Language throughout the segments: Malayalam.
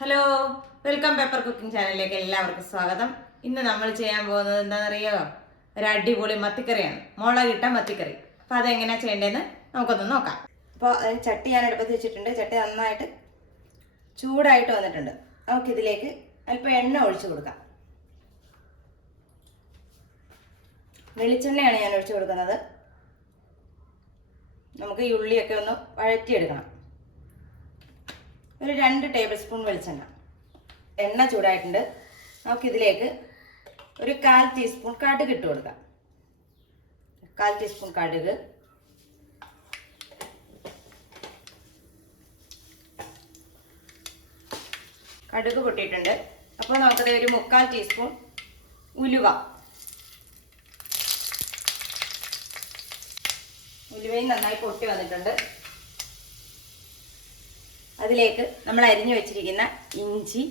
ഹലോ വെൽക്കം പേപ്പർ കുക്കിംഗ് ചാനലിലേക്ക് എല്ലാവർക്കും സ്വാഗതം. ഇന്ന് നമ്മൾ ചെയ്യാൻ പോകുന്നത് എന്താണെന്നറിയോ? ഒരു അടിപൊളി മത്തിക്കറിയാണ്. മുളകിട്ട മത്തിക്കറി. അപ്പം അതെങ്ങനെയാണ് ചെയ്യേണ്ടതെന്ന് നമുക്കൊന്ന് നോക്കാം. അപ്പോൾ ചട്ടി ഞാൻ അടുപ്പത്ത് വെച്ചിട്ടുണ്ട്. ചട്ടി നന്നായിട്ട് ചൂടായിട്ട് വന്നിട്ടുണ്ട്. നമുക്കിതിലേക്ക് അല്പം എണ്ണ ഒഴിച്ചു കൊടുക്കാം. വെളിച്ചെണ്ണയാണ് ഞാൻ ഒഴിച്ചു കൊടുക്കുന്നത്. നമുക്ക് ഈ ഉള്ളിയൊക്കെ ഒന്ന് വഴറ്റിയെടുക്കണം. ഒരു രണ്ട് ടേബിൾ സ്പൂൺ വെളിച്ചെണ്ണ. എണ്ണ ചൂടായിട്ടുണ്ട്. നമുക്കിതിലേക്ക് ഒരു കാൽ ടീസ്പൂൺ കടുക് ഇട്ട് കൊടുക്കാം. കാൽ ടീസ്പൂൺ കടുക്. കടുക് പൊട്ടിയിട്ടുണ്ട്. അപ്പോൾ നമുക്കത് ഒരു മുക്കാൽ ടീസ്പൂൺ ഉലുവ. ഉലുവയും നന്നായി പൊട്ടി വന്നിട്ടുണ്ട്. അതിലേക്ക് നമ്മൾ അരിഞ്ഞു വെച്ചിരിക്കുന്ന ഇഞ്ചി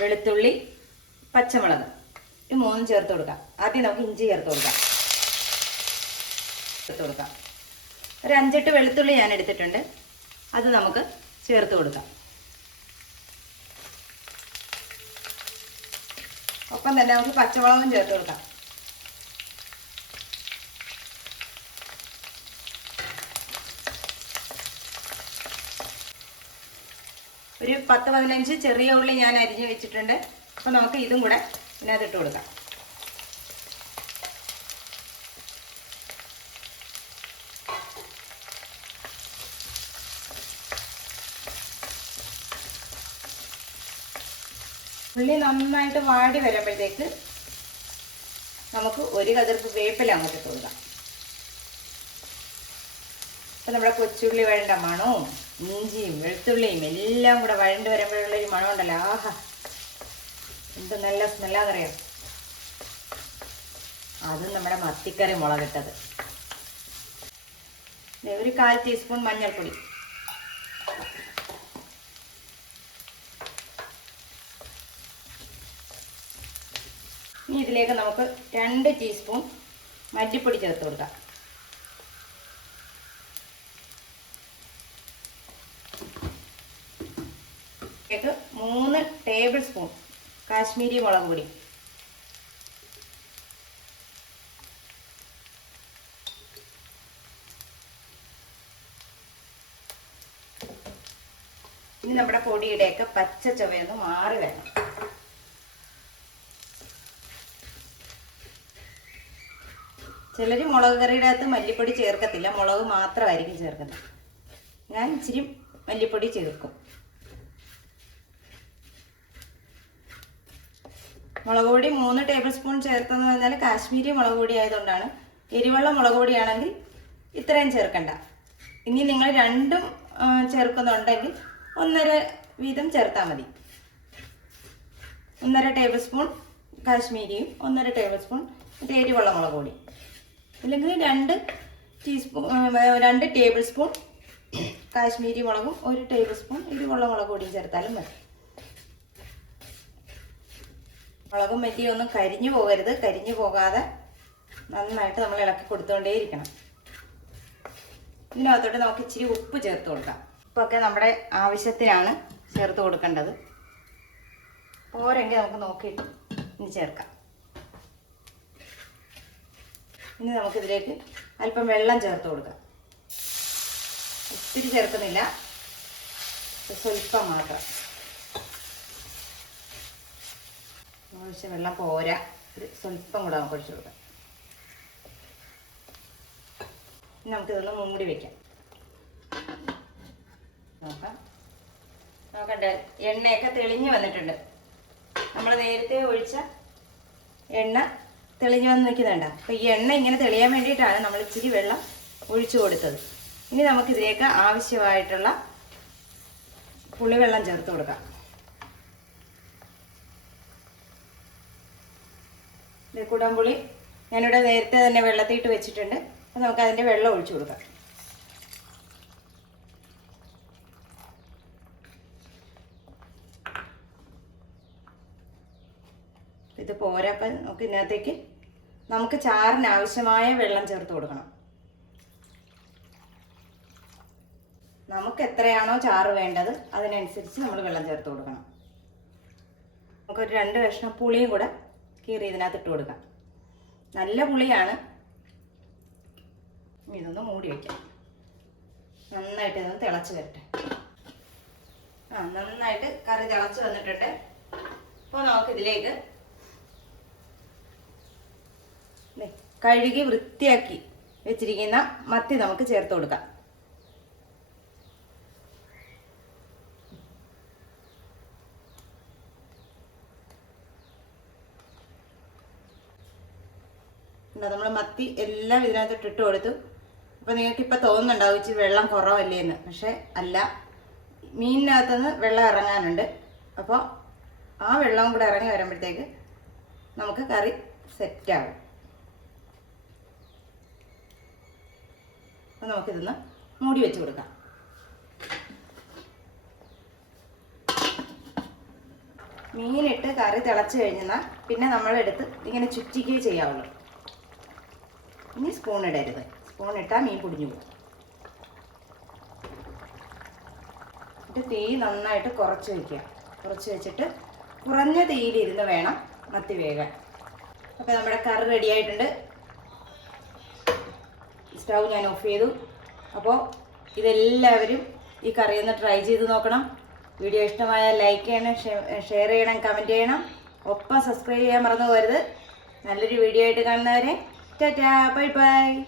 വെളുത്തുള്ളി പച്ചമുളക്. ഈ മൂന്നും ചേർത്ത് കൊടുക്കാം. ആദ്യം നമുക്ക് ഇഞ്ചി ചേർത്ത് കൊടുക്കാം. ചേർത്ത് കൊടുക്കാം. ഒരു അഞ്ചെട്ട് വെളുത്തുള്ളി ഞാൻ എടുത്തിട്ടുണ്ട്. അത് നമുക്ക് ചേർത്ത് കൊടുക്കാം. ഒപ്പം തന്നെ നമുക്ക് പച്ചമുളകും ചേർത്ത് കൊടുക്കാം. ഒരു പത്ത് പതിനഞ്ച് ചെറിയ ഉള്ളി ഞാൻ അരിഞ്ഞ് വെച്ചിട്ടുണ്ട്. അപ്പോൾ നമുക്ക് ഇതും കൂടെ അതിട്ട് കൊടുക്കാം. ഉള്ളി നന്നായിട്ട് വാടി വരുമ്പോഴത്തേക്ക് നമുക്ക് ഒരു കതിർപ്പ് വേപ്പില അങ്ങോട്ട് കൊടുക്കാം. അപ്പം നമ്മുടെ കൊച്ചുള്ളി വേണ്ട മണവും ഇഞ്ചിയും വെളുത്തുള്ളിയും എല്ലാം കൂടെ വഴണ്ട് വരുമ്പോഴുള്ളൊരു മണമുണ്ടല്ലോ. ആഹാ. എന്ത് നല്ല സ്മെല്ലാന്നറിയാം. അതും നമ്മുടെ മത്തിക്കറി മുളകിട്ടത്. ഒരു കാൽ ടീസ്പൂൺ മഞ്ഞൾപ്പൊടി. ഇനി ഇതിലേക്ക് നമുക്ക് രണ്ട് ടീസ്പൂൺ മല്ലിപ്പൊടി ചേർത്ത് കൊടുക്കാം. ഇതിലേക്ക് മൂന്ന് ടേബിൾ സ്പൂൺ കാശ്മീരി മുളക് പൊടി. ഇനി നമ്മുടെ പൊടിയുടെയൊക്കെ പച്ച ചുവയൊന്ന് മാറി വരണം. ചിലർ മുളക് കറിയുടെ അകത്ത് മല്ലിപ്പൊടി ചേർക്കത്തില്ല മുളക് മാത്രമായിരിക്കും ചേർക്കുന്നത്. ഞാൻ ഇച്ചിരി മല്ലിപ്പൊടി ചേർക്കും. മുളക് പൊടി മൂന്ന് ടേബിൾ സ്പൂൺ ചേർത്തെന്ന് പറഞ്ഞാൽ കാശ്മീരി മുളക് പൊടി ആയതുകൊണ്ടാണ്. എരിവെള്ള മുളക് പൊടിയാണെങ്കിൽ ഇത്രയും ചേർക്കണ്ട. ഇനി നിങ്ങൾ രണ്ടും ചേർക്കുന്നുണ്ടെങ്കിൽ ഒന്നര വീതം ചേർത്താൽ മതി. ഒന്നര ടേബിൾ സ്പൂൺ കാശ്മീരിയും ഒന്നര ടേബിൾ സ്പൂൺ എരിവെള്ള മുളക് പൊടി. അല്ലെങ്കിൽ രണ്ട് ടീസ്പൂൺ രണ്ട് ടേബിൾ സ്പൂൺ കാശ്മീരി മുളകും ഒരു ടേബിൾ സ്പൂൺ എരിവെള്ള മുളക് പൊടിയും ചേർത്താലും മതി. മുളകും മല്ലിയും ഒന്നും കരിഞ്ഞു പോകരുത്. കരിഞ്ഞു പോകാതെ നന്നായിട്ട് നമ്മൾ ഇളക്കി കൊടുത്തുകൊണ്ടേയിരിക്കണം ഇതിനകത്തോട്ട് നമുക്ക് ഇച്ചിരി ഉപ്പ് ചേർത്ത് കൊടുക്കാം. ഉപ്പൊക്കെ നമ്മുടെ ആവശ്യത്തിനാണ് ചേർത്ത് കൊടുക്കേണ്ടത്. പോരെങ്കിൽ നമുക്ക് നോക്കിയിട്ട് ഇനി ചേർക്കാം. ഇനി നമുക്കിതിലേക്ക് അല്പം വെള്ളം ചേർത്ത് കൊടുക്കാം. ഒത്തിരി ചേർക്കുന്നില്ല. സ്വല്പം മാത്രം. ഒഴിച്ച വെള്ളം പോരാ. ഒരു സ്വല്പം കൂടെ നമുക്ക് ഒഴിച്ചു കൊടുക്കാം. നമുക്കിതൊന്ന് മൂടി വെക്കാം. നോക്കാം. നോക്കട്ടെ എണ്ണയൊക്കെ തെളിഞ്ഞു വന്നിട്ടുണ്ട്. നമ്മൾ നേരത്തെ ഒഴിച്ച എണ്ണ തെളിഞ്ഞു വന്ന് നിൽക്കുന്നുണ്ട്. അപ്പോൾ ഈ എണ്ണ ഇങ്ങനെ തെളിയാൻ വേണ്ടിയിട്ടാണ് നമ്മൾ ഇച്ചിരി വെള്ളം ഒഴിച്ചു കൊടുത്തത്. ഇനി നമുക്കിതിലേക്ക് ആവശ്യമായിട്ടുള്ള പുളിവെള്ളം ചേർത്ത് കൊടുക്കാം. കുടംപുളി ഞാനിവിടെ നേരത്തെ തന്നെ വെള്ളത്തിയിട്ട് വെച്ചിട്ടുണ്ട്. അപ്പോൾ നമുക്ക് അതിന്റെ വെള്ളം ഒഴിച്ചു കൊടുക്കാം. ഇത് പോരാപ്പ നമുക്ക് ഇതിനകത്തേക്ക് നമുക്ക് ചാറിന് ആവശ്യമായ വെള്ളം ചേർത്ത് കൊടുക്കണം. നമുക്ക് എത്രയാണോ ചാറ് വേണ്ടത് അതിനനുസരിച്ച് നമ്മൾ വെള്ളം ചേർത്ത് കൊടുക്കണം. നമുക്കൊരു രണ്ട് കഷ്ണം പുളിയും കൂടെ കീറി ഇതിനകത്ത് ഇട്ട് കൊടുക്കാം. നല്ല പുളിയാണ്. ഇതൊന്ന് മൂടി വയ്ക്കാം നന്നായിട്ട് ഇതൊന്ന് തിളച്ച് വരട്ടെ. ആ നന്നായിട്ട് കറി തിളച്ച് വന്നിട്ടുണ്ട്. നമുക്ക് ഇതിലേക്ക് കഴുകി വൃത്തിയാക്കി വെച്ചിരിക്കുന്ന മത്തി നമുക്ക് ചേർത്ത് കൊടുക്കാം. നമ്മൾ മത്തി എല്ലാം ഇതിനകത്ത് ഇട്ടിട്ട് കൊടുത്തു. അപ്പോൾ നിങ്ങൾക്ക് ഇപ്പം തോന്നുന്നുണ്ടാവും ഇച്ചിരി വെള്ളം കുറവല്ലേ എന്ന് പക്ഷേ അല്ല മീനിനകത്തുനിന്ന് വെള്ളം ഇറങ്ങാനുണ്ട്. അപ്പോൾ ആ വെള്ളം കൂടെ ഇറങ്ങി വരുമ്പോഴത്തേക്ക് നമുക്ക് കറി സെറ്റാകും അപ്പോൾ നമുക്കിതൊന്ന് മൂടി വെച്ച് കൊടുക്കാം. മീനിട്ട് കറി തിളച്ചു കഴിഞ്ഞാൽ പിന്നെ നമ്മളെടുത്ത് ഇങ്ങനെ ചുറ്റിക്കേ ചെയ്യാവുള്ളൂ. ഇനി സ്പൂൺ ഇടരുത്. സ്പൂൺ ഇട്ടാൽ മീൻ പൊടിഞ്ഞു പോകും. എന്നിട്ട് തീ നന്നായിട്ട് കുറച്ച് വയ്ക്കുക കുറച്ച് വെച്ചിട്ട് കുറഞ്ഞ തീയിലിരുന്ന് വേണം മത്തി വേകാൻ. അപ്പോൾ നമ്മുടെ കറി റെഡിയായിട്ടുണ്ട് സ്റ്റൗ ഞാൻ ഓഫ് ചെയ്തു. അപ്പോൾ ഇതെല്ലാവരും ഈ കറി ഒന്ന് ട്രൈ ചെയ്ത് നോക്കണം. വീഡിയോ ഇഷ്ടമായാൽ ലൈക്ക് ചെയ്യണം ഷെയർ ചെയ്യണം കമന്റ് ചെയ്യണം. ഒപ്പം സബ്സ്ക്രൈബ് ചെയ്യാൻ മറന്നു പോകരുത്. നല്ലൊരു വീഡിയോ ആയിട്ട് കാണുന്നവരെ Bye-bye.